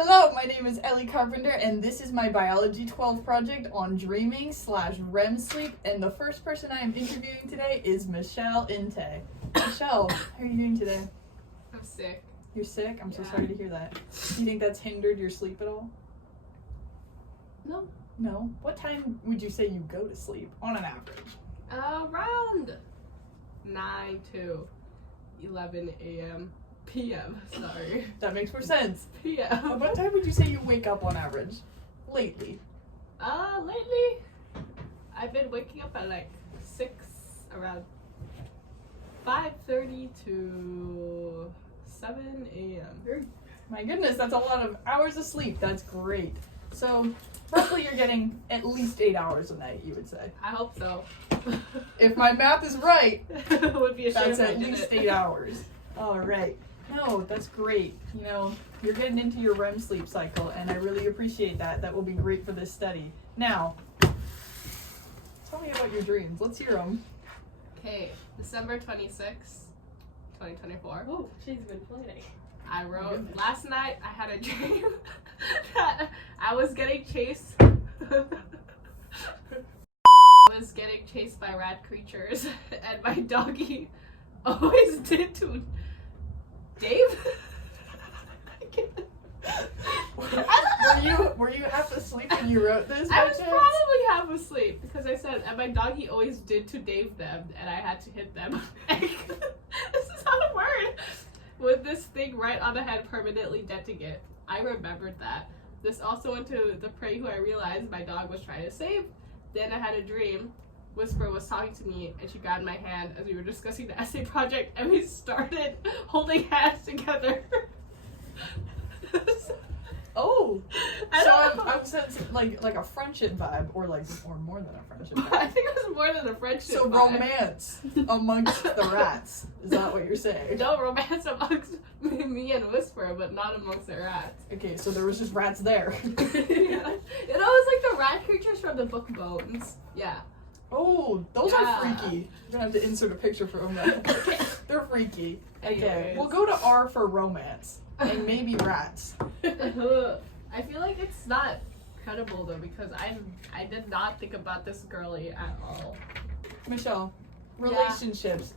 Hello, my name is Ellie Carpenter, and this is my Biology 12 project on dreaming/REM sleep, and the first person I am interviewing today is Michelle Inte. Michelle, how are you doing today? I'm sick. You're sick? I'm so Yeah. sorry to hear that. Do you think that's hindered your sleep at all? No. No? What time would you say you go to sleep, on an average? Around 9 to 11 a.m. p.m. Sorry. That makes more sense. p.m. What time would you say you wake up on average? Lately? Lately, I've been waking up at like 6, around 5:30 to 7 a.m. My goodness, that's a lot of hours of sleep. That's great. So, roughly you're getting at least 8 hours a night, you would say. I hope so. If my math is right, It would be a shame that's if I at least didn't. 8 hours. All right. No, that's great. You know, you're getting into your REM sleep cycle, and I really appreciate that. That will be great for this study. Now, tell me about your dreams. Let's hear them. Okay, December 26th, 2024. Oh, she's been planning. I My wrote, goodness. last night I had a dream that I was getting chased. I was getting chased by rat creatures, and my doggy always did to Dave. Were you half asleep when you wrote this? I by was chance? probably half asleep because I said, and my doggy always did to Dave them, and I had to hit them. This is not a word. With this thing right on the head, permanently denting it. I remembered that. This also went to the prey who I realized my dog was trying to save. Then I had a dream. Whisper was talking to me, and she grabbed my hand as we were discussing the essay project, and we started holding hands together. Oh, I so don't know. I'm sensing like a friendship vibe, or more than a friendship I vibe. think it was more than a friendship. So vibe. romance amongst the rats. Is that what you're saying? No romance amongst me and Whisper, but not amongst the rats. Okay, so there was just rats there. Yeah. You know, it's like the rat creatures from the book Bones. Yeah. Oh, those Yeah. are freaky. You're gonna have to insert a picture for them. They're freaky. Okay, Anyways. we'll go to R for romance and maybe rats. I feel like it's not credible though because I did not think about this girly at all. Michelle, Yeah. relationships.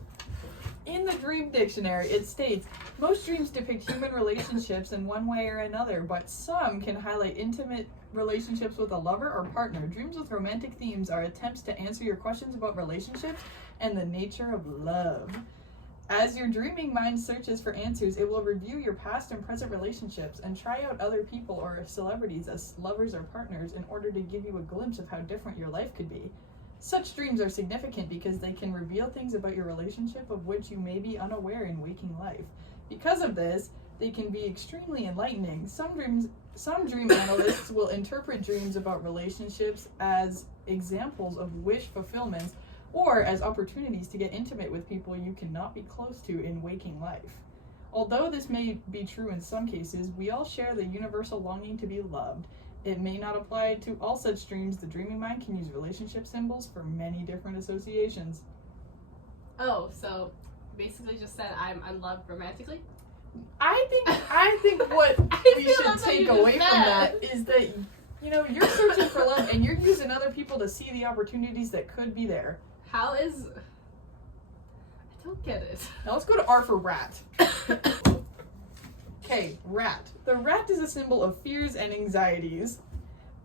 In the Dream Dictionary, it states, most dreams depict human relationships in one way or another, but some can highlight intimate relationships with a lover or partner. Dreams with romantic themes are attempts to answer your questions about relationships and the nature of love. As your dreaming mind searches for answers, it will review your past and present relationships and try out other people or celebrities as lovers or partners in order to give you a glimpse of how different your life could be. Such dreams are significant because they can reveal things about your relationship of which you may be unaware in waking life. Because of this, they can be extremely enlightening. Some dream analysts will interpret dreams about relationships as examples of wish fulfillments or as opportunities to get intimate with people you cannot be close to in waking life. Although this may be true in some cases, we all share the universal longing to be loved. It may not apply to all such dreams. The dreaming mind can use relationship symbols for many different associations. Oh, so basically just said I'm unloved romantically? I think what I we feel should that's what take you just away from said. that is that, you know, you're searching for love and you're using other people to see the opportunities that could be there. How is I don't get it. Now let's go to R for rat. Okay, rat. The rat is a symbol of fears and anxieties,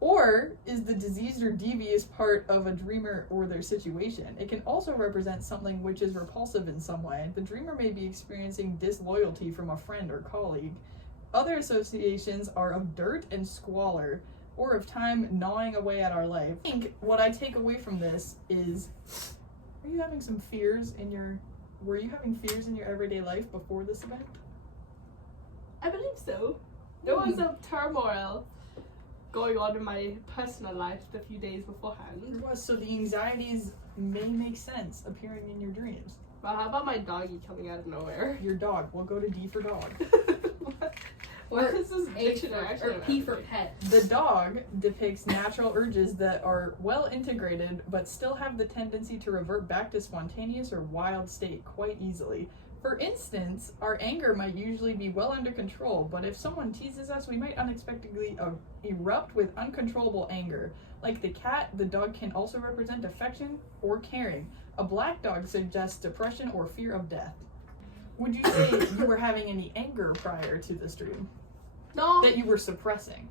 or is the diseased or devious part of a dreamer or their situation. It can also represent something which is repulsive in some way. The dreamer may be experiencing disloyalty from a friend or colleague. Other associations are of dirt and squalor, or of time gnawing away at our life. I think what I take away from this is, were you having fears in your everyday life before this event? I believe so. There was some turmoil going on in my personal life a few days beforehand. There was, so the anxieties may make sense appearing in your dreams. But how about my doggy coming out of nowhere? Your dog. We'll go to D for dog. What is this A dictionary? for, or P for pet. The dog depicts natural urges that are well integrated but still have the tendency to revert back to spontaneous or wild state quite easily. For instance, our anger might usually be well under control, but if someone teases us, we might unexpectedly erupt with uncontrollable anger. Like the cat, the dog can also represent affection or caring. A black dog suggests depression or fear of death. Would you say you were having any anger prior to this dream No. that you were suppressing?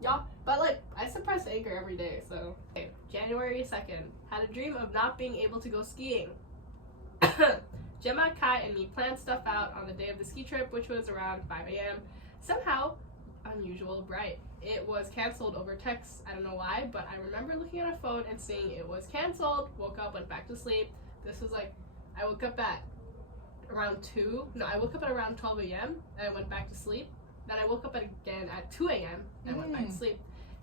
Yeah, but like I suppress anger every day. So okay. January 2nd, had a dream of not being able to go skiing. Gemma, Kai, and me planned stuff out on the day of the ski trip, which was around 5 a.m. Somehow, unusual bright. It was canceled over text. I don't know why, but I remember looking at a phone and seeing it was canceled. Woke up, went back to sleep. This was like, I woke up at around 2. No, I woke up at around 12 a.m. and I went back to sleep. Then I woke up again at 2 a.m. and went back to sleep.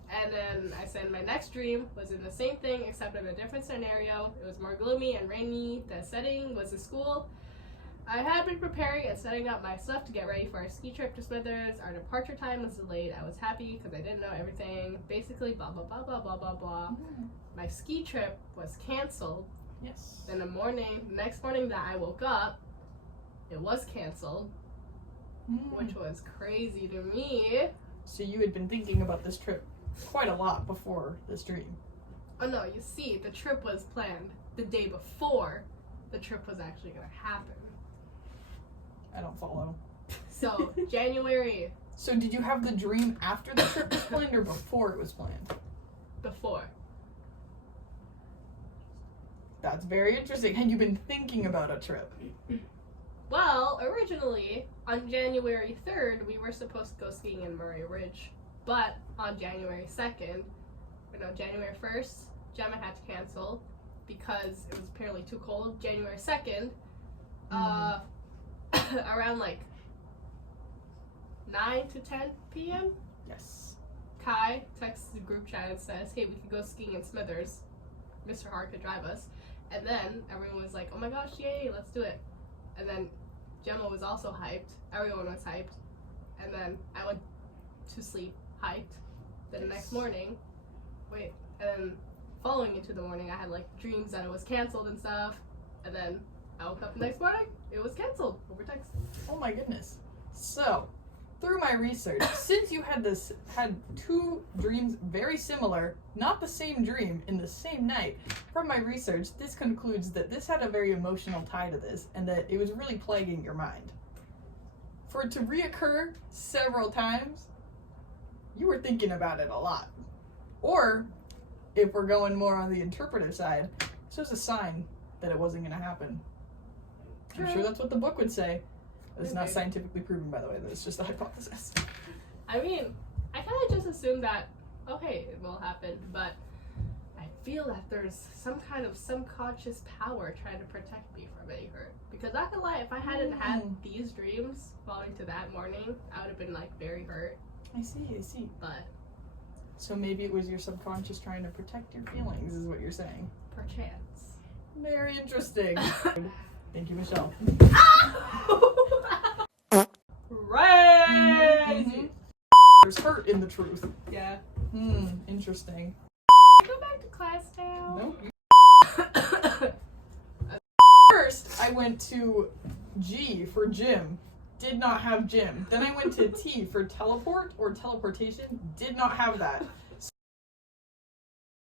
And then I said my next dream was in the same thing except in a different scenario. It was more gloomy and rainy. The setting was a school. I had been preparing and setting up my stuff to get ready for our ski trip to Smithers. Our departure time was delayed. I was happy because I didn't know everything. Basically, blah, blah, blah, blah, blah, blah, blah. My ski trip was canceled. Yes. Then the next morning that I woke up, it was canceled, which was crazy to me. So you had been thinking about this trip quite a lot before this dream. Oh no, you see, the trip was planned the day before the trip was actually going to happen. I don't follow. So, January So did you have the dream after the trip was planned or before it was planned? before. That's very interesting. Had you been thinking about a trip? Well, originally, on January 3rd, we were supposed to go skiing in Murray Ridge. But on January 2nd, January 1st, Gemma had to cancel because it was apparently too cold. January 2nd, around like 9 to 10 p.m., Yes. Kai texts the group chat and says, hey, we could go skiing in Smithers. Mr. Hart could drive us. And then everyone was like, oh my gosh, yay, let's do it. And then Gemma was also hyped. Everyone was hyped. And then I went to sleep hyped. Then the next morning, and then following into the morning, I had like dreams that it was canceled and stuff. And then I woke up the next morning, it was canceled over text. Oh my goodness. So, through my research, since you had two dreams very similar, not the same dream, in the same night, from my research, this concludes that this had a very emotional tie to this, and that it was really plaguing your mind. For it to reoccur several times, you were thinking about it a lot. Or, if we're going more on the interpretive side, this was a sign that it wasn't going to happen. I'm sure that's what the book would say. It's not scientifically proven, by the way. That's just a hypothesis. I mean, I kind of just assumed that, okay, it will happen, but I feel that there's some kind of subconscious power trying to protect me from any hurt. Because not gonna lie, if I hadn't had these dreams falling to that morning, I would have been like very hurt. I see. But So maybe it was your subconscious trying to protect your feelings, is what you're saying. perchance. Very interesting. Thank you, Michelle. Crazy! There's hurt in the truth. Yeah. Interesting. Go back to class now. Nope. First, I went to G for gym. Did not have gym. Then I went to T for teleport or teleportation. Did not have that.